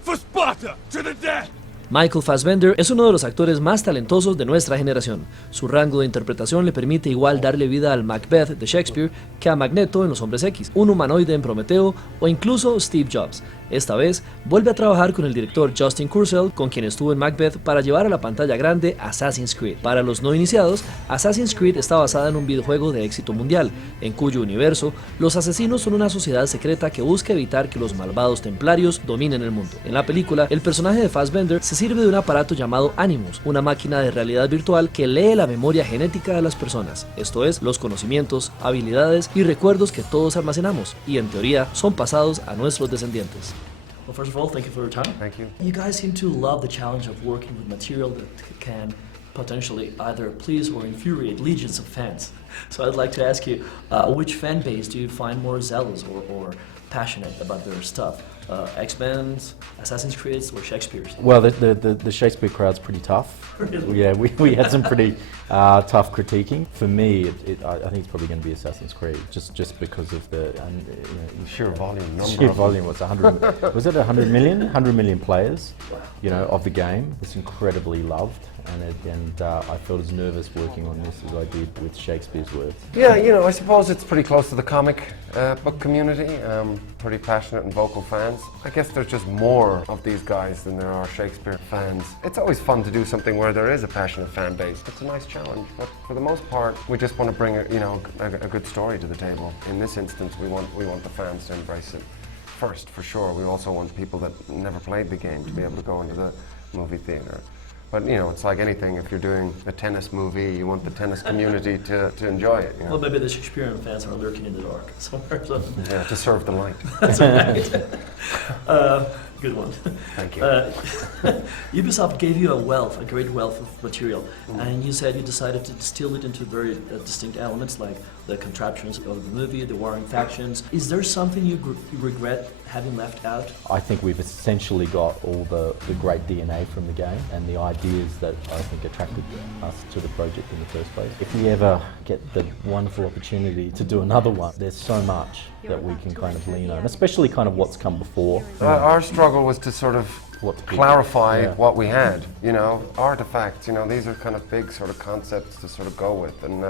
For Sparta, to the death! Michael Fassbender es uno de los actores más talentosos de nuestra generación. Su rango de interpretación le permite igual darle vida al Macbeth de Shakespeare que a Magneto en Los Hombres X, un humanoide en Prometeo o incluso Steve Jobs. Esta vez vuelve a trabajar con el director Justin Kurzel, con quien estuvo en Macbeth, para llevar a la pantalla grande Assassin's Creed. Para los no iniciados, Assassin's Creed está basada en un videojuego de éxito mundial, en cuyo universo los asesinos son una sociedad secreta que busca evitar que los malvados templarios dominen el mundo. En la película, el personaje de Fassbender se sirve de un aparato llamado Animus, una máquina de realidad virtual que lee la memoria genética de las personas, esto es, los conocimientos, habilidades y recuerdos que todos almacenamos, y en teoría son pasados a nuestros descendientes. Well, first of all, thank you for your time. Thank you. You guys seem to love the challenge of working with material that can potentially either please or infuriate legions of fans. So I'd like to ask you, which fan base do you find more zealous or passionate about their stuff? X-Men, Assassin's Creed, or Shakespeare's? Well, the Shakespeare crowd's pretty tough. Really? Yeah, we had some pretty tough critiquing. For me, I think it's probably going to be Assassin's Creed, just because of the Sheer volume, sheer volume. Was 100? Was it 100 million? 100 million players, of the game. It's incredibly loved, and I felt as nervous working on this as I did with Shakespeare's words. Yeah, I suppose it's pretty close to the comic book community. Pretty passionate and vocal fans. I guess there's just more of these guys than there are Shakespeare fans. It's always fun to do something where there is a passionate fan base. It's a nice challenge, but for the most part, we just want to bring a good story to the table. In this instance, we want the fans to embrace it first, for sure. We also want people that never played the game to be able to go into the movie theater. But it's like anything. If you're doing a tennis movie, you want the tennis community to enjoy it. Well, maybe the Shakespearean fans are lurking in the dark somewhere. So. Yeah, to serve the light. That's right. Good one. Thank you. Ubisoft gave you a great wealth of material, and you said you decided to distill it into very distinct elements like the contraptions of the movie, the warring factions. Is there something you regret having left out? I think we've essentially got all the great DNA from the game and the ideas that I think attracted us to the project in the first place. If we ever get the wonderful opportunity to do another one, there's so much that we can kind of lean on, especially kind of what's come before. Our struggle was to sort of clarify what we had, artifacts, these are kind of big sort of concepts to sort of go with, and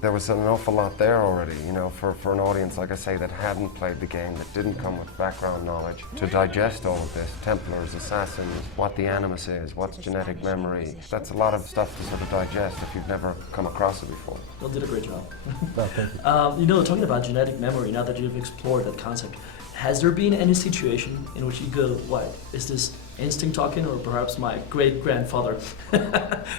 there was an awful lot there already, for an audience, like I say, that hadn't played the game, that didn't come with background knowledge, to digest all of this, Templars, Assassins, what the Animus is, what's genetic memory. That's a lot of stuff to sort of digest if you've never come across it before. You did a great job. Oh, thank you. Talking about genetic memory, now that you've explored that concept, has there been any situation in which you go, what, is this instinct talking, or perhaps my great-grandfather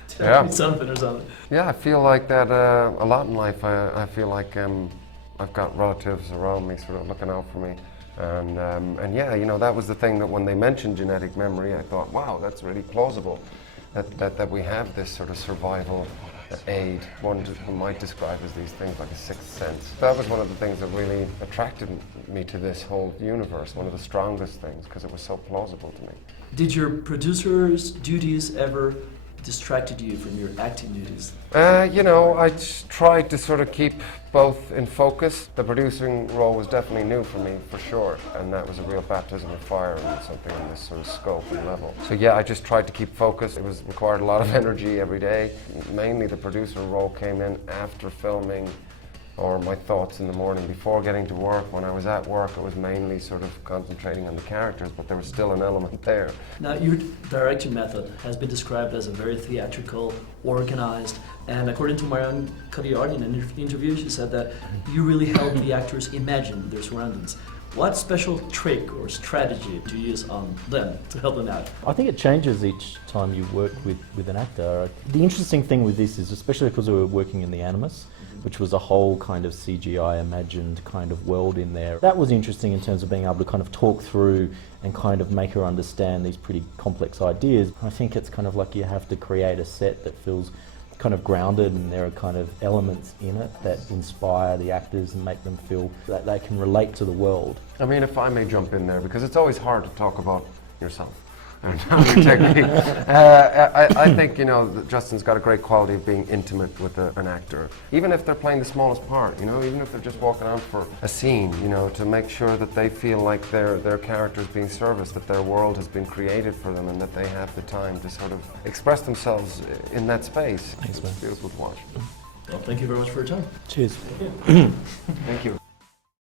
telling me something or something? Yeah, I feel like that a lot in life. I feel like I've got relatives around me sort of looking out for me. And yeah, that was the thing that when they mentioned genetic memory, I thought, wow, that's really plausible, that we have this sort of survival aid, one who might describe as these things like a sixth sense. That was one of the things that really attracted me to this whole universe, one of the strongest things, because it was so plausible to me. Did your producer's duties ever distracted you from your acting duties? I tried to sort of keep both in focus. The producing role was definitely new for me, for sure, and that was a real baptism of fire and something on this sort of scope and level. So yeah, I just tried to keep focused. It required a lot of energy every day. Mainly the producer role came in after filming, or my thoughts in the morning before getting to work. When I was at work, it was mainly sort of concentrating on the characters, but there was still an element there. Now, your directing method has been described as a very theatrical, organized, and according to Marianne Cotillard in an interview, she said that you really help the actors imagine their surroundings. What special trick or strategy do you use on them to help them out? I think it changes each time you work with an actor. The interesting thing with this is, especially because we were working in the Animus, which was a whole kind of CGI imagined kind of world in there. That was interesting in terms of being able to kind of talk through and kind of make her understand these pretty complex ideas. I think it's kind of like you have to create a set that feels kind of grounded, and there are kind of elements in it that inspire the actors and make them feel that they can relate to the world. I mean, if I may jump in there, because it's always hard to talk about yourself. technique. I think, you know, that Justin's got a great quality of being intimate with an actor. Even if they're playing the smallest part, you know, even if they're just walking out for a scene, you know, to make sure that they feel like their character is being serviced, that their world has been created for them and that they have the time to sort of express themselves in that space. Thanks, man. It's beautiful to watch. Well, thank you very much for your time. Cheers. Thank you.